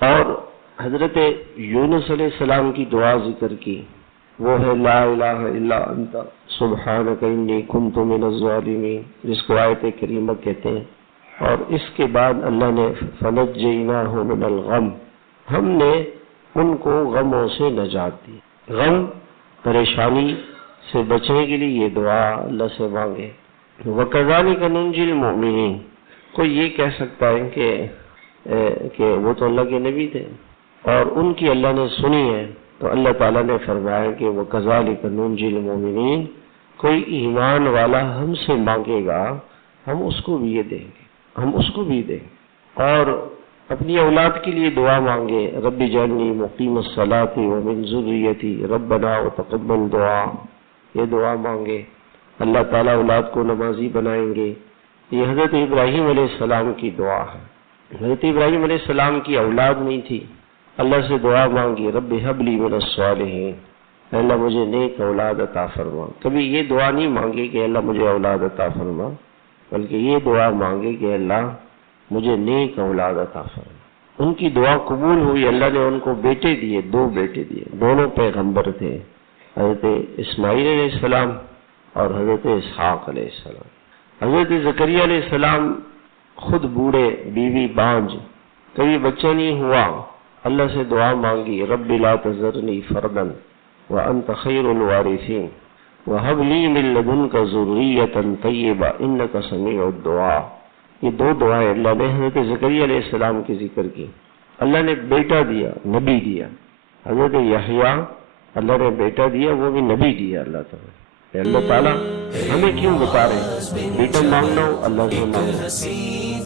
اور حضرت یونس علیہ السلام کی دعا ذکر کی، وہ ہے لا الہ الا انت سبحانک انی کنت من الظالمین، جس کو آیت کریمہ کہتے ہیں۔ اور اس کے بعد اللہ نے فنجیناہ من الغم، ہم نے ان کو غموں سے نجات دی۔ غم، پریشانی سے بچنے کے لیے یہ دعا اللہ سے مانگے۔ وَكَذَلِكَ نُنْجِي الْمُؤْمِنِينَ۔ کوئی یہ کہہ سکتا ہے کہ وہ تو اللہ کے نبی تھے اور ان کی اللہ نے سنی ہے، تو اللہ تعالیٰ نے فرمایا کہ وَكَذَلِكَ نُنْجِي الْمُؤْمِنِينَ، کوئی ایمان والا ہم سے مانگے گا ہم اس کو بھی یہ دیں گے، ہم اس کو بھی دیں گے۔ اور اپنی اولاد کے لیے دعا مانگے، رب اجعلنی مقیم الصلاۃ ومن ذریتی ربنا وتقبل دعا، یہ دعا مانگے، اللہ تعالیٰ اولاد کو نمازی بنائیں گے۔ یہ حضرت ابراہیم علیہ السلام کی دعا ہے۔ حضرت ابراہیم علیہ السلام کی اولاد نہیں تھی، اللہ سے دعا مانگی، رب ہب لی من الصالحین، اللہ مجھے نیک اولاد عطا فرما۔ کبھی یہ دعا نہیں مانگی کہ اللہ مجھے اولاد عطا فرما، بلکہ یہ دعا مانگے کہ اللہ مجھے نیک اولاد عطا فرما۔ ان کی دعا قبول ہوئی، اللہ نے ان کو بیٹے دیے، 2 بیٹے دیے، دونوں پیغمبر تھے، حضرت اسماعیل علیہ السلام اور حضرت اسحاق علیہ السلام۔ حضرت زکریا علیہ السلام خود بوڑھے، بیوی بانجھ، کبھی بچہ نہیں ہوا، اللہ سے دعا مانگی، رب لا تذرنی فردا وانت خیر الوارثین وہب لی من لدنک ذریۃ طیبہ انک سمیع الدعاء۔ یہ 2 دعائیں اللہ نے حضرت زکریا علیہ السلام کی ذکر کی۔ اللہ نے بیٹا دیا، نبی دیا۔ حضرت یحییٰ اللہ نے بیٹا دیا، وہ بھی نبی دیا اللہ تعالیٰ۔ اللہ تعالیٰ ہمیں کیوں بتا رہے ہیں بیٹا مانگنا ہو اللہ سے مانگنا۔